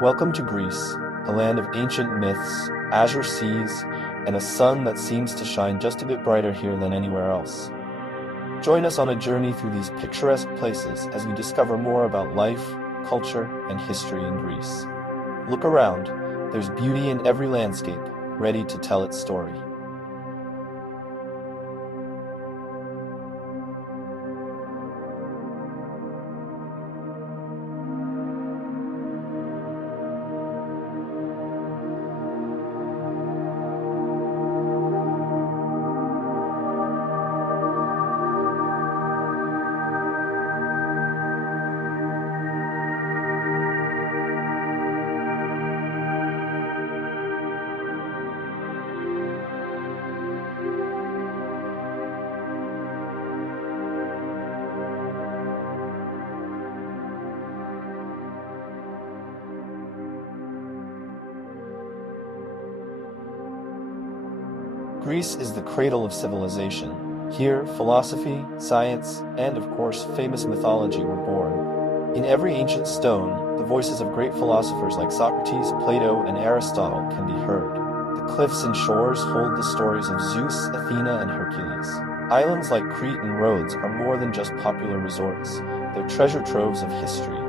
Welcome to Greece, a land of ancient myths, azure seas, and a sun that seems to shine just a bit brighter here than anywhere else. Join us on a journey through these picturesque places as we discover more about life, culture, and history in Greece. Look around, there's beauty in every landscape, ready to tell its story. Greece is the cradle of civilization. Here, philosophy, science, and of course, famous mythology were born. In every ancient stone, the voices of great philosophers like Socrates, Plato, and Aristotle can be heard. The cliffs and shores hold the stories of Zeus, Athena, and Hercules. Islands like Crete and Rhodes are more than just popular resorts. They're treasure troves of history.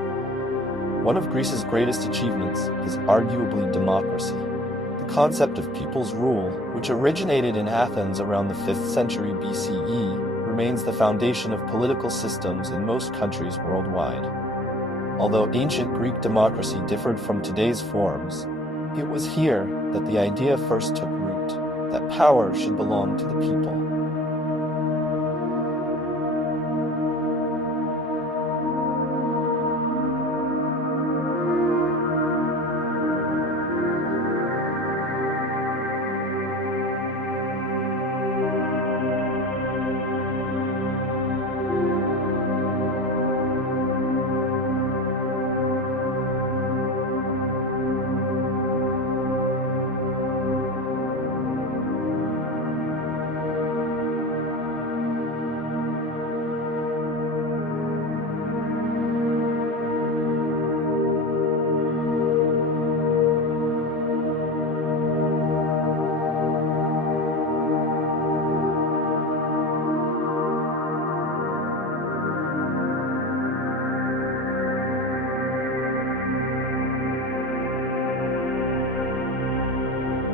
One of Greece's greatest achievements is arguably democracy. The concept of people's rule, which originated in Athens around the 5th century BCE, remains the foundation of political systems in most countries worldwide. Although ancient Greek democracy differed from today's forms, it was here that the idea first took root, that power should belong to the people.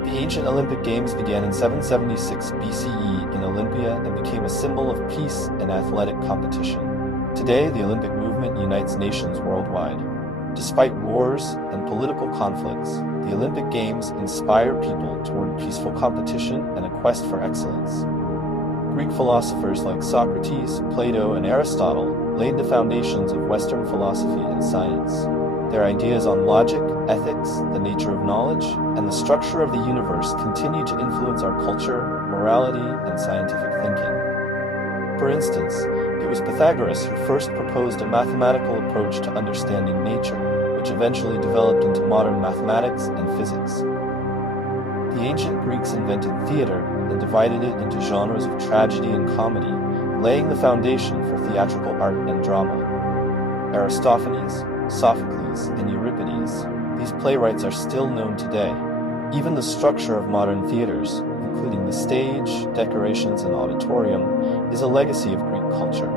The ancient Olympic Games began in 776 BCE in Olympia and became a symbol of peace and athletic competition. Today, the Olympic movement unites nations worldwide. Despite wars and political conflicts, the Olympic Games inspire people toward peaceful competition and a quest for excellence. Greek philosophers like Socrates, Plato, and Aristotle laid the foundations of Western philosophy and science. Their ideas on logic, ethics, the nature of knowledge, and the structure of the universe continue to influence our culture, morality, and scientific thinking. For instance, it was Pythagoras who first proposed a mathematical approach to understanding nature, which eventually developed into modern mathematics and physics. The ancient Greeks invented theater and divided it into genres of tragedy and comedy, laying the foundation for theatrical art and drama. Aristophanes, Sophocles, and Euripides, these playwrights are still known today. Even the structure of modern theaters, including the stage, decorations, and auditorium, is a legacy of Greek culture.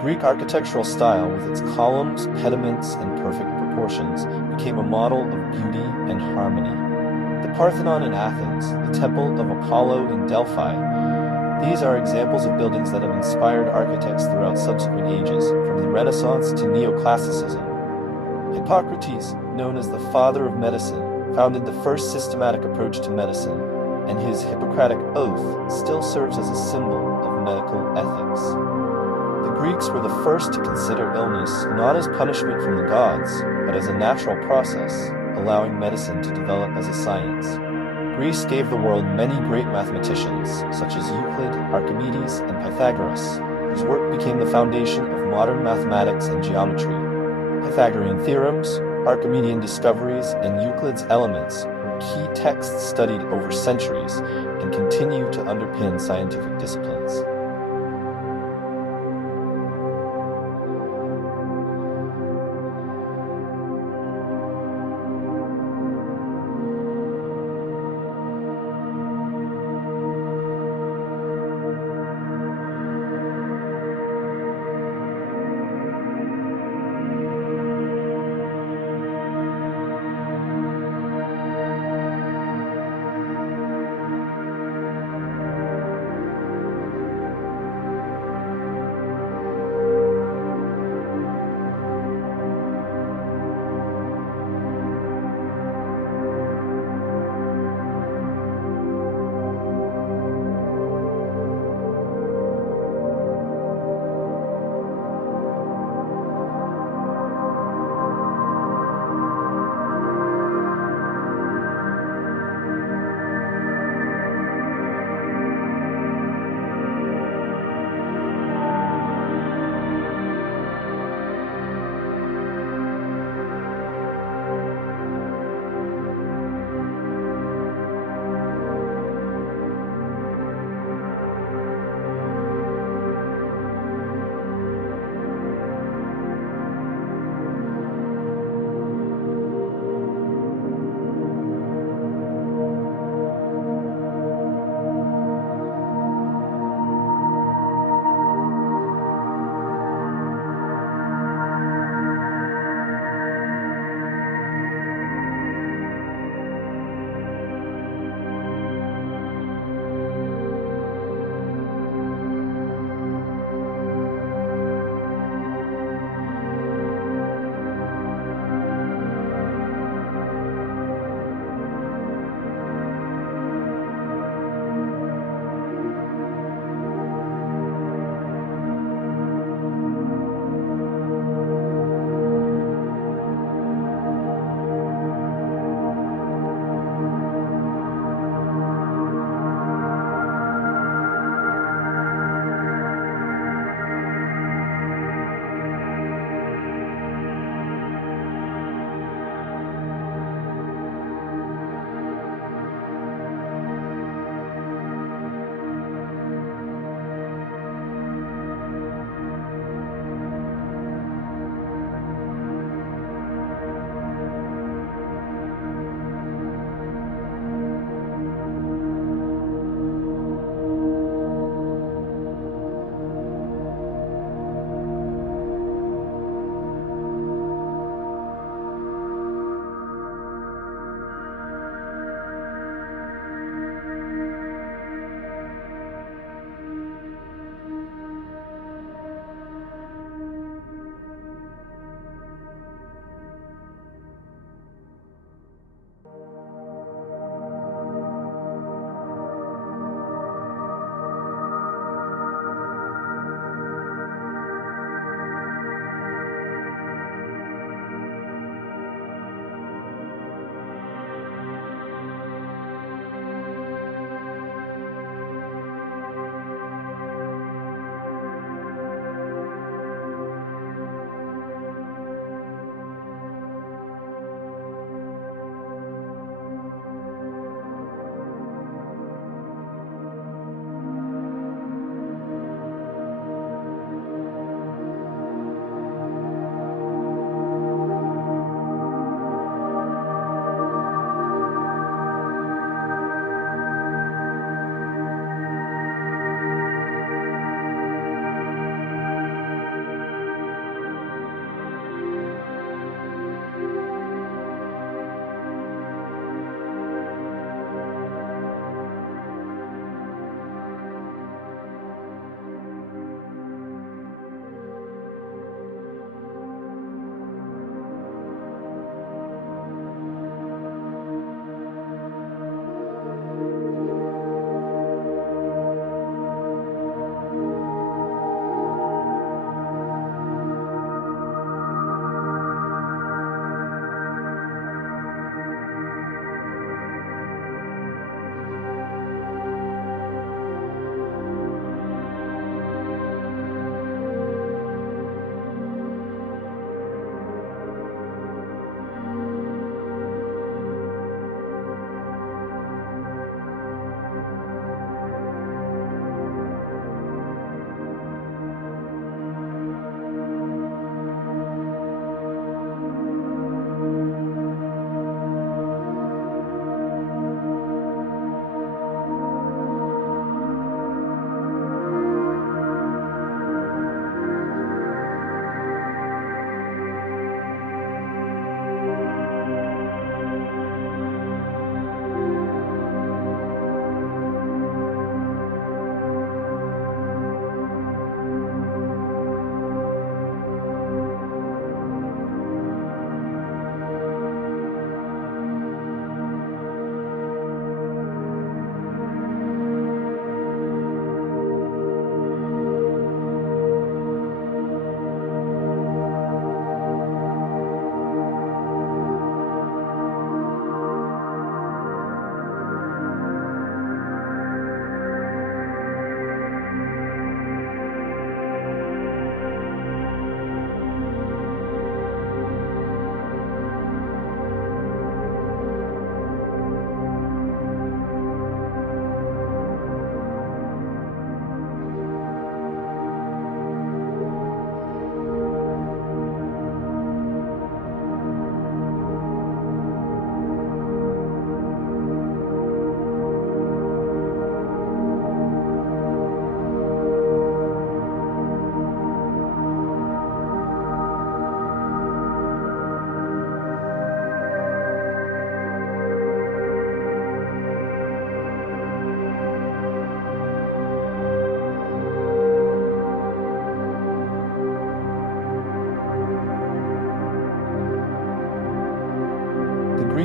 Greek architectural style, with its columns, pediments, and perfect proportions, became a model of beauty and harmony. The Parthenon in Athens, the Temple of Apollo in Delphi, these are examples of buildings that have inspired architects throughout subsequent ages, from the Renaissance to Neoclassicism. Hippocrates, known as the father of medicine, founded the first systematic approach to medicine, and his Hippocratic oath still serves as a symbol of medical ethics. The Greeks were the first to consider illness not as punishment from the gods, but as a natural process, allowing medicine to develop as a science. Greece gave the world many great mathematicians, such as Euclid, Archimedes, and Pythagoras, whose work became the foundation of modern mathematics and geometry. Pythagorean theorems, Archimedean discoveries, and Euclid's Elements were key texts studied over centuries and continue to underpin scientific disciplines.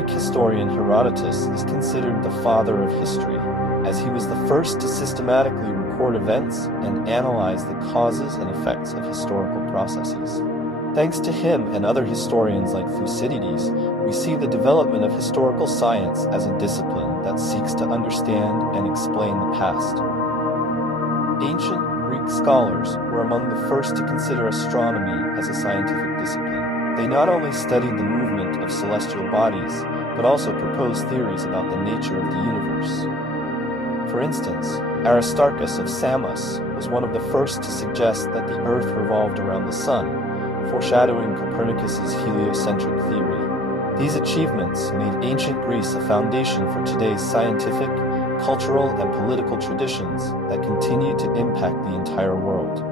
Greek historian Herodotus is considered the father of history, as he was the first to systematically record events and analyze the causes and effects of historical processes. Thanks to him and other historians like Thucydides, we see the development of historical science as a discipline that seeks to understand and explain the past. Ancient Greek scholars were among the first to consider astronomy as a scientific discipline. They not only studied the movement of celestial bodies, but also proposed theories about the nature of the universe. For instance, Aristarchus of Samos was one of the first to suggest that the Earth revolved around the Sun, foreshadowing Copernicus's heliocentric theory. These achievements made ancient Greece a foundation for today's scientific, cultural, and political traditions that continue to impact the entire world.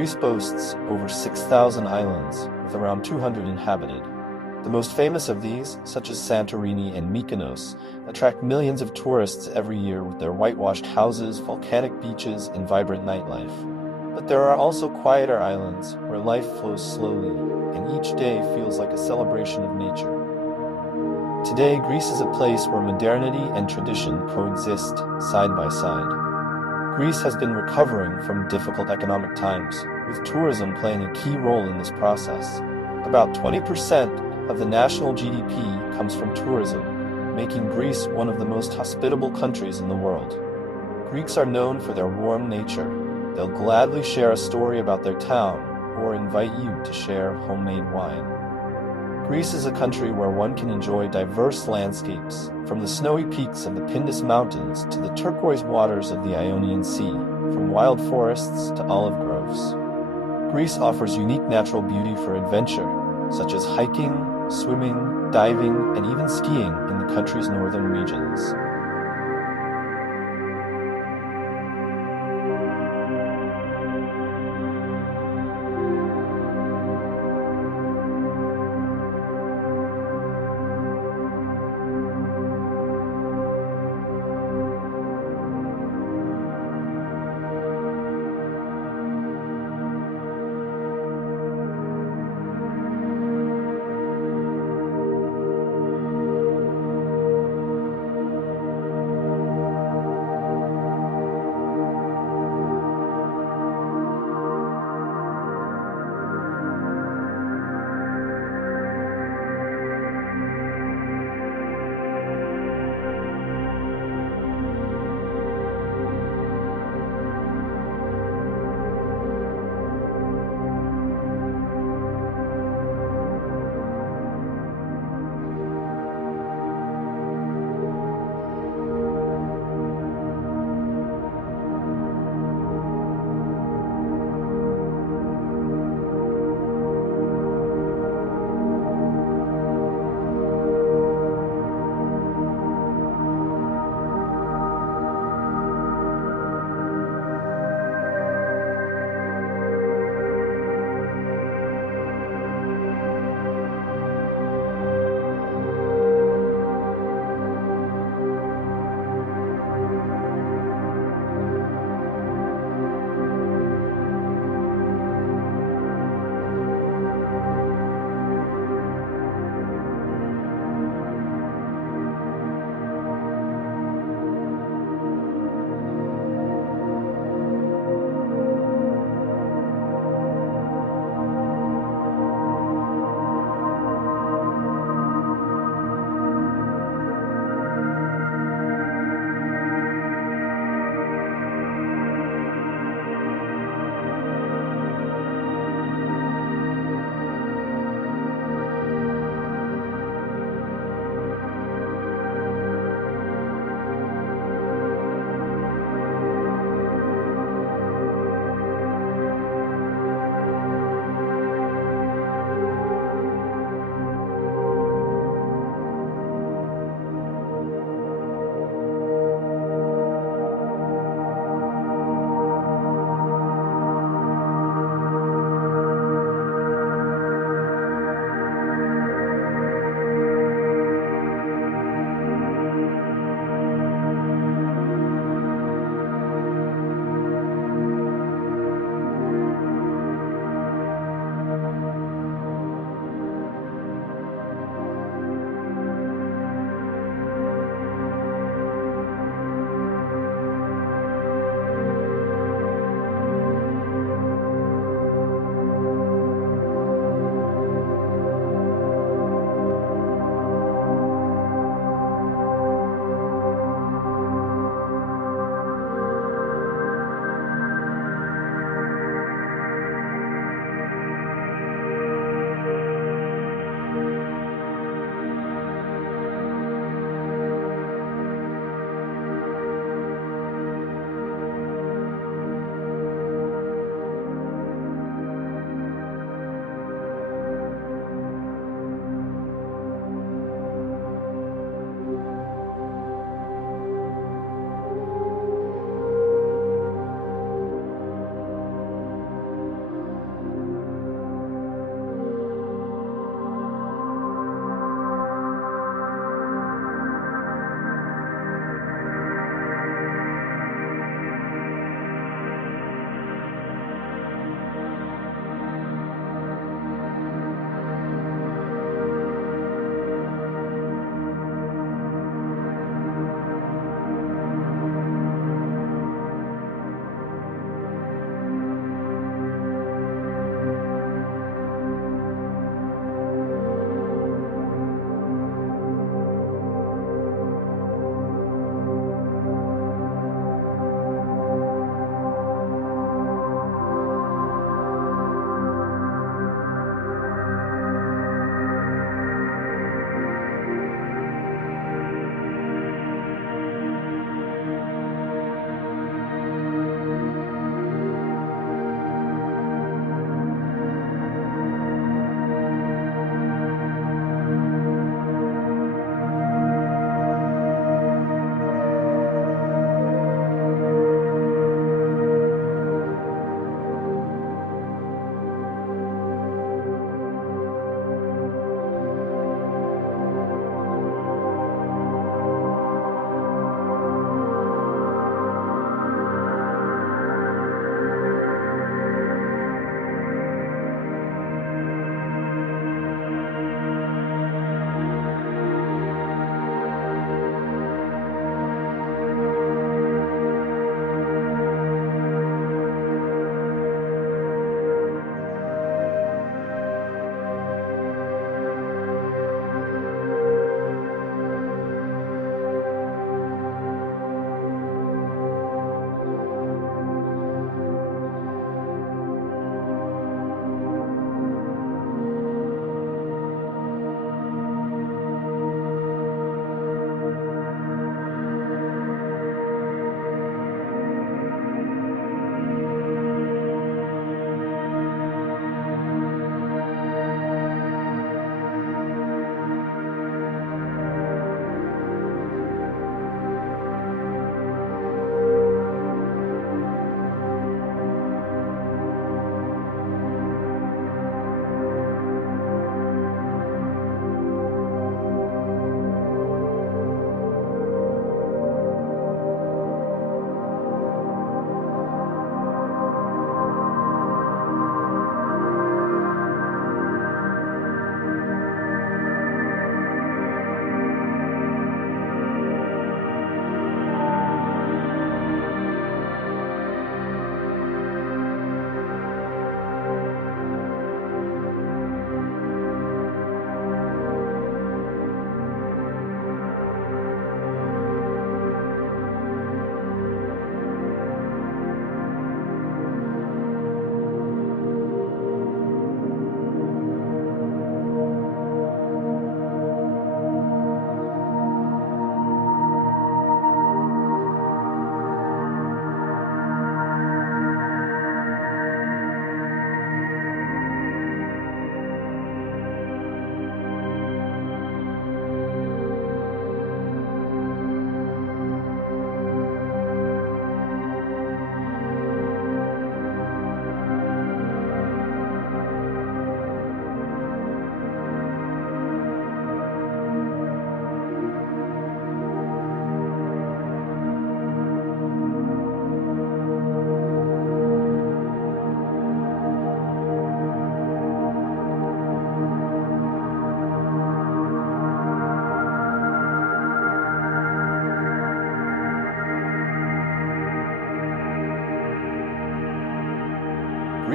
Greece boasts over 6,000 islands, with around 200 inhabited. The most famous of these, such as Santorini and Mykonos, attract millions of tourists every year with their whitewashed houses, volcanic beaches, and vibrant nightlife. But there are also quieter islands where life flows slowly, and each day feels like a celebration of nature. Today, Greece is a place where modernity and tradition coexist side by side. Greece has been recovering from difficult economic times, with tourism playing a key role in this process. About 20% of the national GDP comes from tourism, making Greece one of the most hospitable countries in the world. Greeks are known for their warm nature. They'll gladly share a story about their town or invite you to share homemade wine. Greece is a country where one can enjoy diverse landscapes, from the snowy peaks of the Pindus Mountains to the turquoise waters of the Ionian Sea, from wild forests to olive groves. Greece offers unique natural beauty for adventure, such as hiking, swimming, diving, and even skiing in the country's northern regions.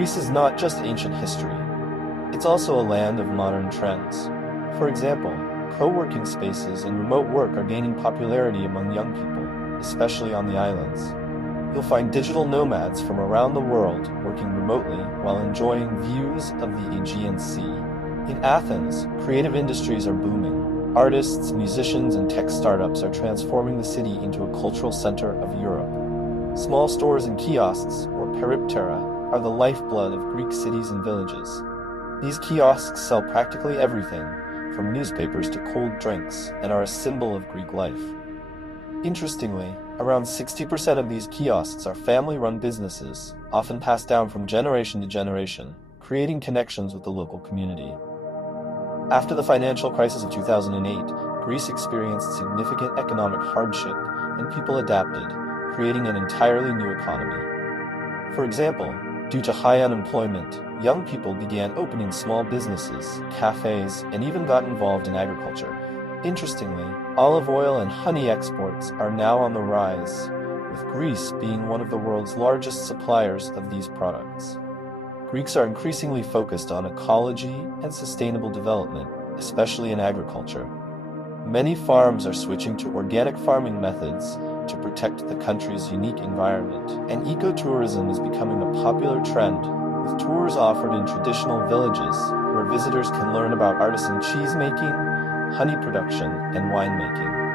Greece is not just ancient history. It's also a land of modern trends. For example, co-working spaces and remote work are gaining popularity among young people, especially on the islands. You'll find digital nomads from around the world working remotely while enjoying views of the Aegean Sea. In Athens, creative industries are booming. Artists, musicians, and tech startups are transforming the city into a cultural center of Europe. Small stores and kiosks, or periptera, are the lifeblood of Greek cities and villages. These kiosks sell practically everything, from newspapers to cold drinks, and are a symbol of Greek life. Interestingly, around 60% of these kiosks are family-run businesses, often passed down from generation to generation, creating connections with the local community. After the financial crisis of 2008, Greece experienced significant economic hardship, and people adapted, creating an entirely new economy. For example, due to high unemployment, young people began opening small businesses, cafes, and even got involved in agriculture. Interestingly, olive oil and honey exports are now on the rise, with Greece being one of the world's largest suppliers of these products. Greeks are increasingly focused on ecology and sustainable development, especially in agriculture. Many farms are switching to organic farming methods to protect the country's unique environment, and ecotourism is becoming a popular trend, with tours offered in traditional villages where visitors can learn about artisan cheesemaking, honey production, and winemaking.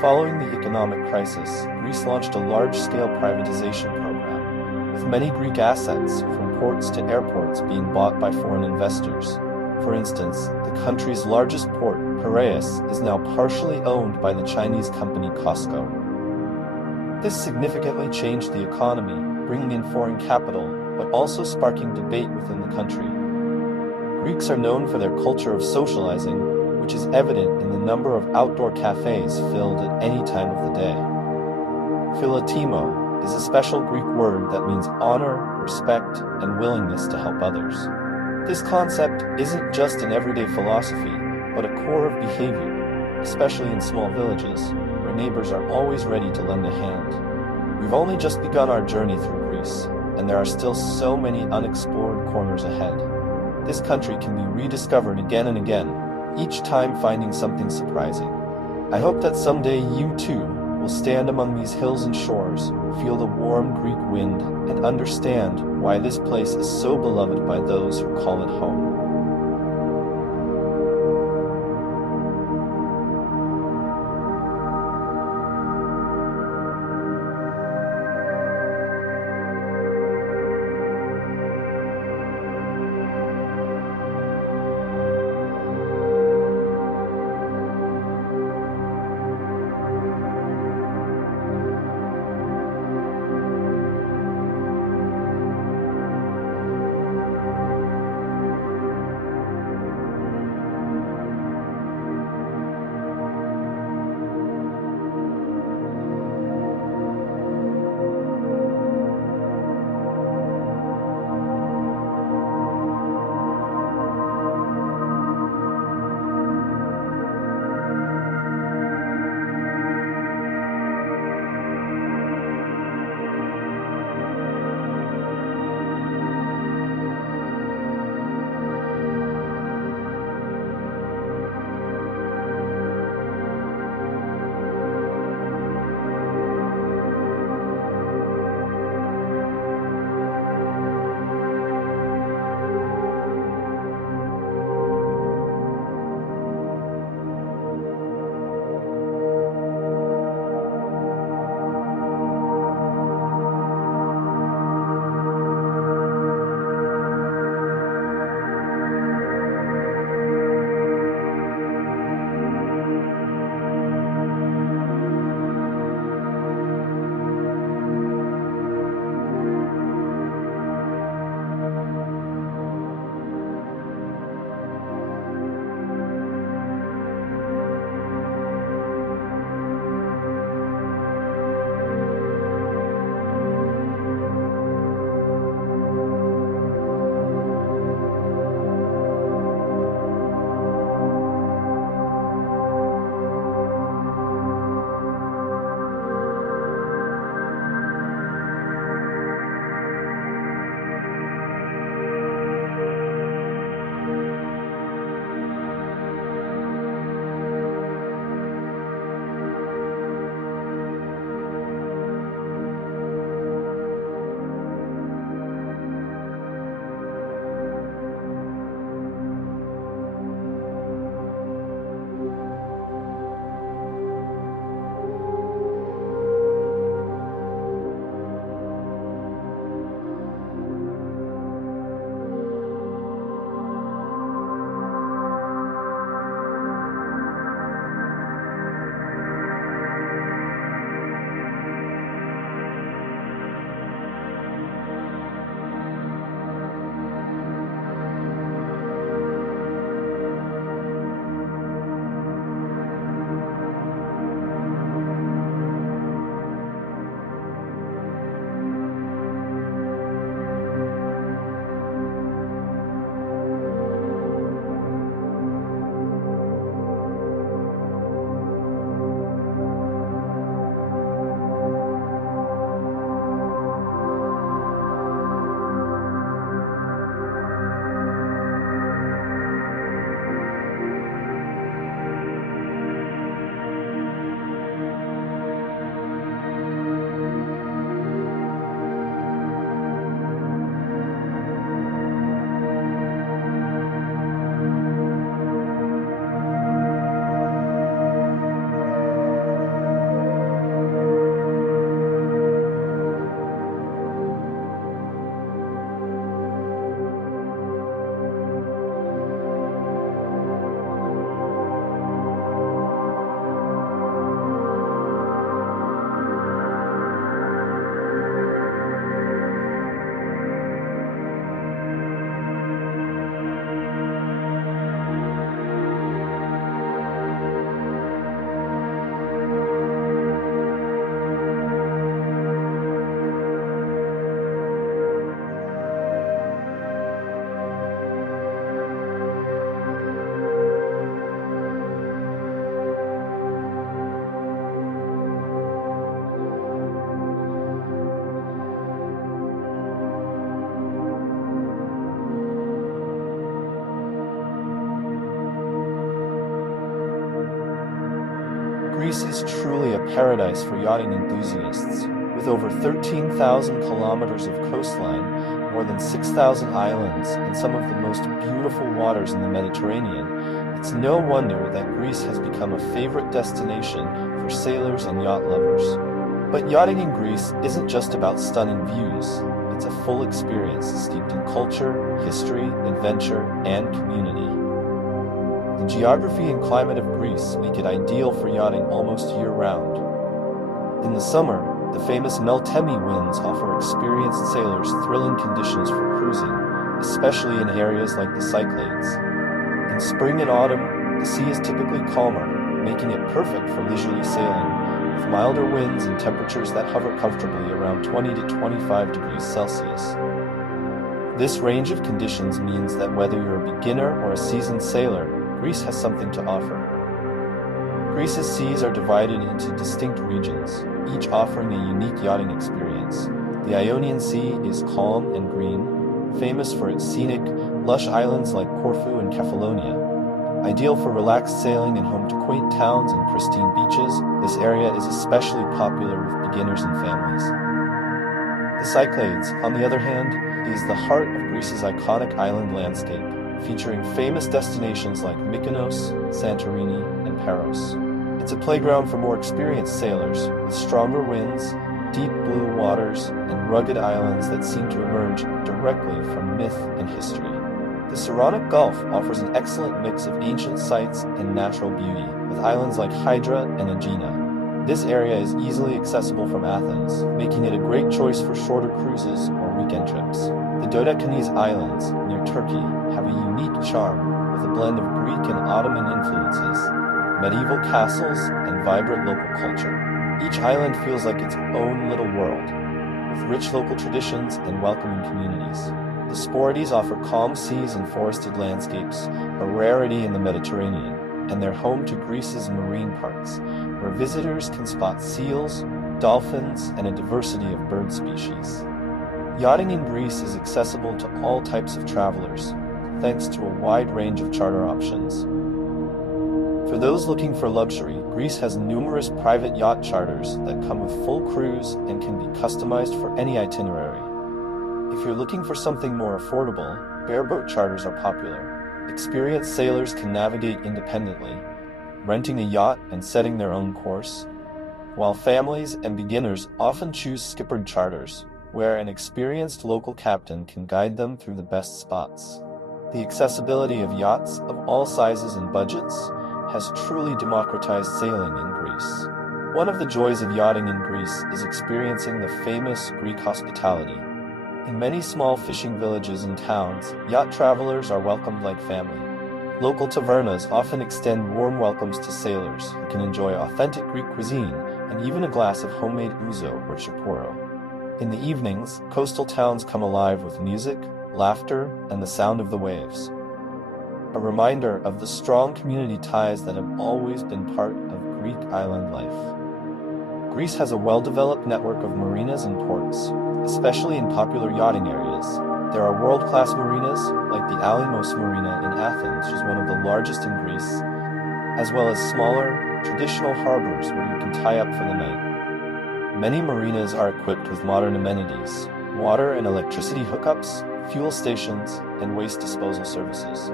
Following the economic crisis, Greece launched a large-scale privatization program, with many Greek assets, from ports to airports, being bought by foreign investors. For instance, the country's largest port, Piraeus, is now partially owned by the Chinese company COSCO. This significantly changed the economy, bringing in foreign capital, but also sparking debate within the country. Greeks are known for their culture of socializing, which is evident in the number of outdoor cafes filled at any time of the day. Philotimo is a special Greek word that means honor, respect, and willingness to help others. This concept isn't just an everyday philosophy, but a core of behavior, especially in small villages, where neighbors are always ready to lend a hand. We've only just begun our journey through Greece, and there are still so many unexplored corners ahead. This country can be rediscovered again and again, each time finding something surprising. I hope that someday you too will stand among these hills and shores, feel the warm Greek wind, and understand why this place is so beloved by those who call it home. Greece is truly a paradise for yachting enthusiasts. With over 13,000 kilometers of coastline, more than 6,000 islands, and some of the most beautiful waters in the Mediterranean, it's no wonder that Greece has become a favorite destination for sailors and yacht lovers. But yachting in Greece isn't just about stunning views. It's a full experience steeped in culture, history, adventure, and community. The geography and climate of Greece make it ideal for yachting almost year-round. In the summer, the famous Meltemi winds offer experienced sailors thrilling conditions for cruising, especially in areas like the Cyclades. In spring and autumn, the sea is typically calmer, making it perfect for leisurely sailing, with milder winds and temperatures that hover comfortably around 20 to 25 degrees Celsius. This range of conditions means that whether you're a beginner or a seasoned sailor, Greece has something to offer. Greece's seas are divided into distinct regions, each offering a unique yachting experience. The Ionian Sea is calm and green, famous for its scenic, lush islands like Corfu and Kefalonia. Ideal for relaxed sailing and home to quaint towns and pristine beaches, this area is especially popular with beginners and families. The Cyclades, on the other hand, is the heart of Greece's iconic island landscape, featuring famous destinations like Mykonos, Santorini, and Paros. It's a playground for more experienced sailors, with stronger winds, deep blue waters, and rugged islands that seem to emerge directly from myth and history. The Saronic Gulf offers an excellent mix of ancient sites and natural beauty, with islands like Hydra and Aegina. This area is easily accessible from Athens, making it a great choice for shorter cruises or weekend trips. The Peloponnese Islands, near Turkey, have a unique charm, with a blend of Greek and Ottoman influences, medieval castles, and vibrant local culture. Each island feels like its own little world, with rich local traditions and welcoming communities. The Sporades offer calm seas and forested landscapes, a rarity in the Mediterranean, and they're home to Greece's marine parks, where visitors can spot seals, dolphins, and a diversity of bird species. Yachting in Greece is accessible to all types of travelers, thanks to a wide range of charter options. For those looking for luxury, Greece has numerous private yacht charters that come with full crews and can be customized for any itinerary. If you're looking for something more affordable, bareboat charters are popular. Experienced sailors can navigate independently, renting a yacht and setting their own course, while families and beginners often choose skippered charters, where an experienced local captain can guide them through the best spots. The accessibility of yachts of all sizes and budgets has truly democratized sailing in Greece. One of the joys of yachting in Greece is experiencing the famous Greek hospitality. In many small fishing villages and towns, yacht travelers are welcomed like family. Local tavernas often extend warm welcomes to sailors who can enjoy authentic Greek cuisine and even a glass of homemade ouzo or chiporo. In the evenings, coastal towns come alive with music, laughter, and the sound of the waves. A reminder of the strong community ties that have always been part of Greek island life. Greece has a well-developed network of marinas and ports, especially in popular yachting areas. There are world-class marinas, like the Alimos Marina in Athens, which is one of the largest in Greece, as well as smaller, traditional harbors where you can tie up for the night. Many marinas are equipped with modern amenities, water and electricity hookups, fuel stations, and waste disposal services.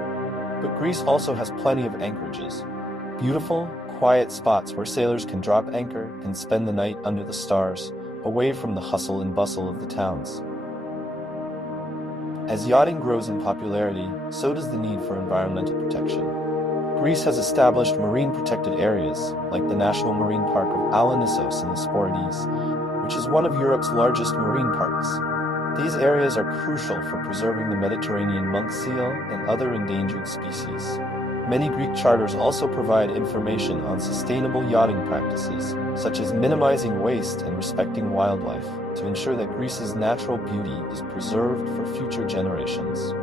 But Greece also has plenty of anchorages, beautiful, quiet spots where sailors can drop anchor and spend the night under the stars, away from the hustle and bustle of the towns. As yachting grows in popularity, so does the need for environmental protection. Greece has established marine protected areas, like the National Marine Park of Alonissos in the Sporades, which is one of Europe's largest marine parks. These areas are crucial for preserving the Mediterranean monk seal and other endangered species. Many Greek charters also provide information on sustainable yachting practices, such as minimizing waste and respecting wildlife, to ensure that Greece's natural beauty is preserved for future generations.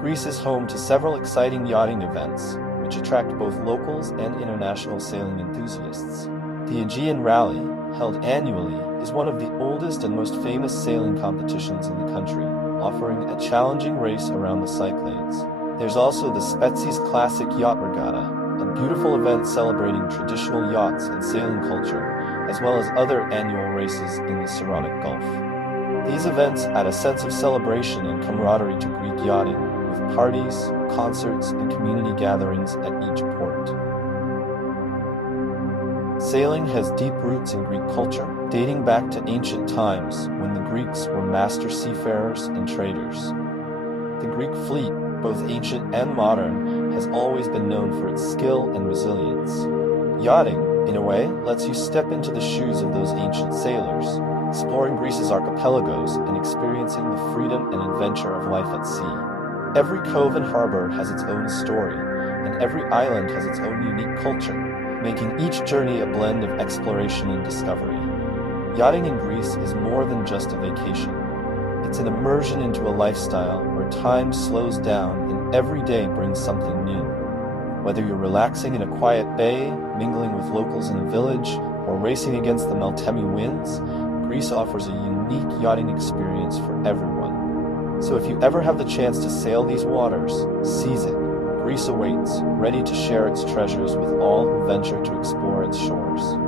Greece is home to several exciting yachting events, which attract both locals and international sailing enthusiasts. The Aegean Rally, held annually, is one of the oldest and most famous sailing competitions in the country, offering a challenging race around the Cyclades. There's also the Spetses Classic Yacht Regatta, a beautiful events celebrating traditional yachts and sailing culture, as well as other annual races in the Saronic Gulf. These events add a sense of celebration and camaraderie to Greek yachting, with parties, concerts, and community gatherings at each port. Sailing has deep roots in Greek culture, dating back to ancient times when the Greeks were master seafarers and traders. The Greek fleet, both ancient and modern, has always been known for its skill and resilience. Yachting, in a way, lets you step into the shoes of those ancient sailors, exploring Greece's archipelagos and experiencing the freedom and adventure of life at sea. Every cove and harbor has its own story, and every island has its own unique culture, making each journey a blend of exploration and discovery. Yachting in Greece is more than just a vacation. It's an immersion into a lifestyle where time slows down and every day brings something new. Whether you're relaxing in a quiet bay, mingling with locals in a village, or racing against the Meltemi winds, Greece offers a unique yachting experience for everyone. So if you ever have the chance to sail these waters, seize it. Greece awaits, ready to share its treasures with all who venture to explore its shores.